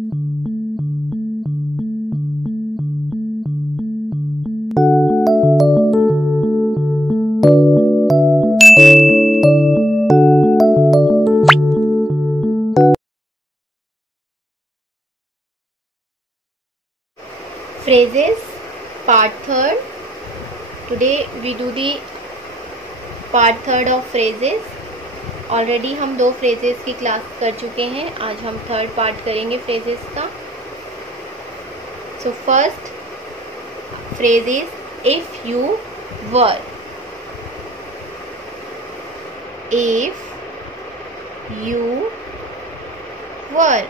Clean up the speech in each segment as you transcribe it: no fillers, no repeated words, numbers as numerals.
Phrases part third. Today we do the part third of phrases. Already हम 2 phrases की class कर चुके हैं. आज हम थर्ड पार्ट करेंगे phrases का. So first phrase is if you were. If you were.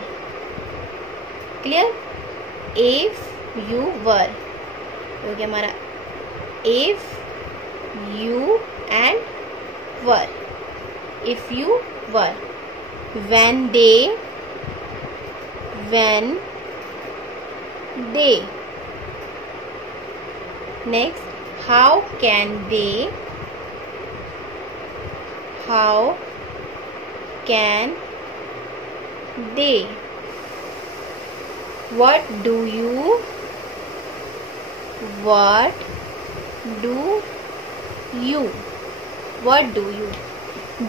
Clear? If you were हो गया हमारा if you and were. If you were. When they. Next, how can they. What do you.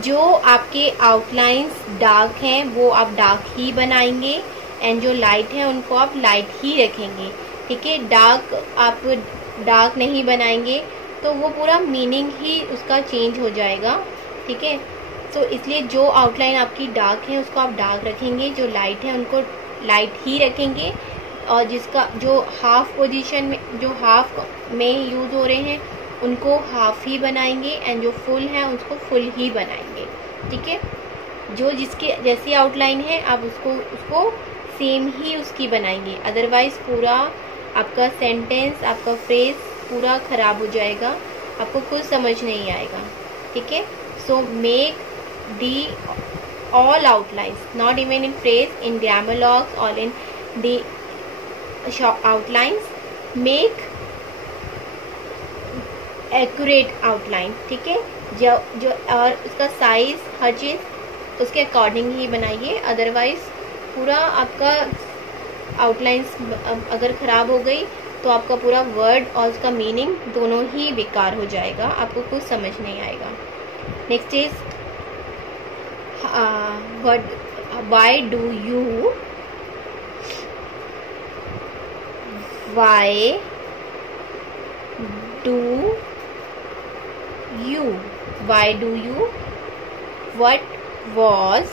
जो आपके outlines dark हैं वो आप dark ही बनाएंगे and जो लाइट है उनको आप लाइट ही रखेंगे. ठीक है, डार्क आप डार्क नहीं बनाएंगे तो वो पूरा मीनिंग ही उसका चेंज हो जाएगा. ठीक है, तो इसलिए जो आउटलाइन आपकी डार्क है उसको आप डार्क रखेंगे, जो लाइट है उनको लाइट ही रखेंगे, और जिसका जो हाफ पोजीशन में जो हाफ में यूज हो रहे हैं उनको हाफ ही बनाएंगे एंड जो फुल है उसको फुल ही बनाएंगे. ठीक है, जो जिसके जैसी आउटलाइन है आप उसको सेम ही उसकी बनाएंगे, अदरवाइज पूरा आपका सेंटेंस आपका फ्रेज पूरा खराब हो जाएगा, आपको कुछ समझ नहीं आएगा. ठीक है, so make the all outlines, not even in phrase, in grammar logs or in the outlines, make accurate outline. ठीक है, जो और उसका साइज हर चीज उसके अकॉर्डिंग ही बनाइए, अदरवाइज पूरा आपका आउटलाइंस अगर खराब हो गई तो आपका पूरा वर्ड और उसका मीनिंग दोनों ही बेकार हो जाएगा, आपको कुछ समझ नहीं आएगा. Next is why do you what was.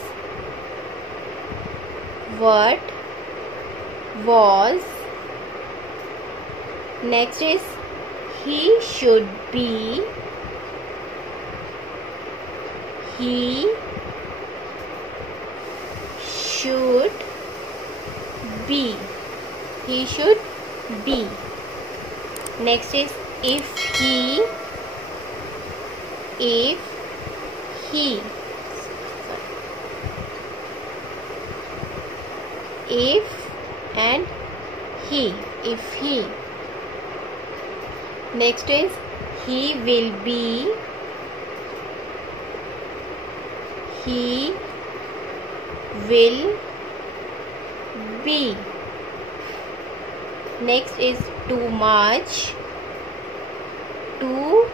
Next is he should be. Next is if he and he. Next is he will be. Next is too much. Too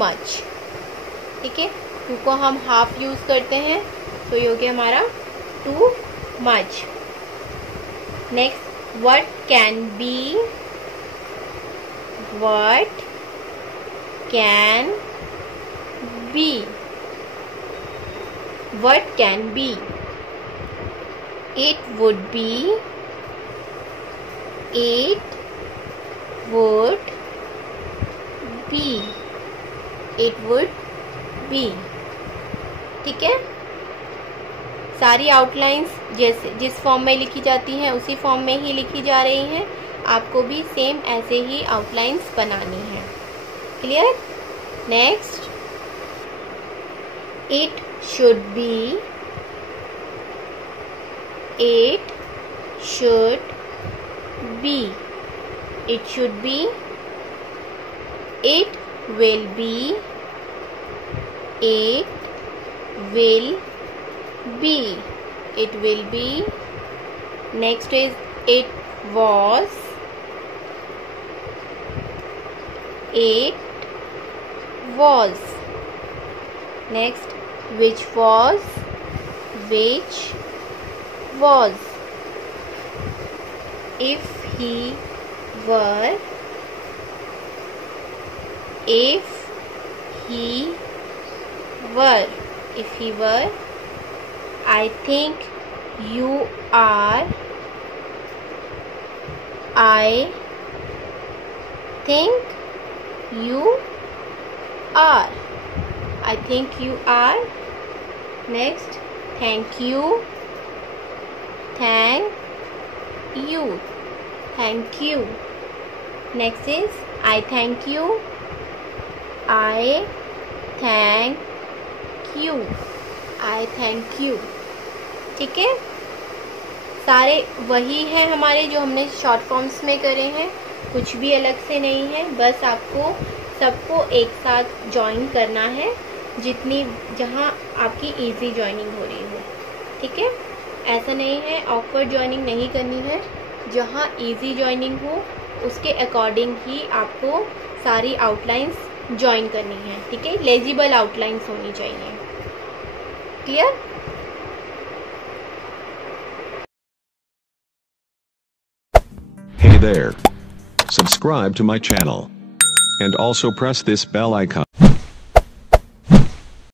much. ठीक है, टू को हम हाफ यूज करते हैं तो ये हो गया हमारा too much. Next what can be. It would be. ठीक है, सारी आउटलाइंस जैसे जिस फॉर्म में लिखी जाती हैं उसी फॉर्म में ही लिखी जा रही हैं, आपको भी सेम ऐसे ही आउटलाइंस बनानी है. Clear? Next it should be. It should be. It will be. it will be. Next is it was, it was. Next, which was, which was. If he were, if he were, if he were. I think you are, I think you are, I think you are. Next, thank you, thank you, thank you. Next is I thank you, I thank you, I thank you. ठीक है, सारे वही हैं हमारे जो हमने short forms में करे हैं, कुछ भी अलग से नहीं है। बस आपको सबको एक साथ ज्वाइन करना है, जितनी जहाँ आपकी इजी ज्वाइनिंग हो रही हो। ठीक है, ऐसा नहीं है ऑकवर्ड ज्वाइनिंग नहीं करनी है, जहाँ इजी ज्वाइनिंग हो उसके अकॉर्डिंग ही आपको सारी आउटलाइंस ज्वाइन करनी है। ठीक है, लेजिबल आउटलाइंस होनी चाहिए। Clear? Hey there. Subscribe to my channel. And also press this bell icon.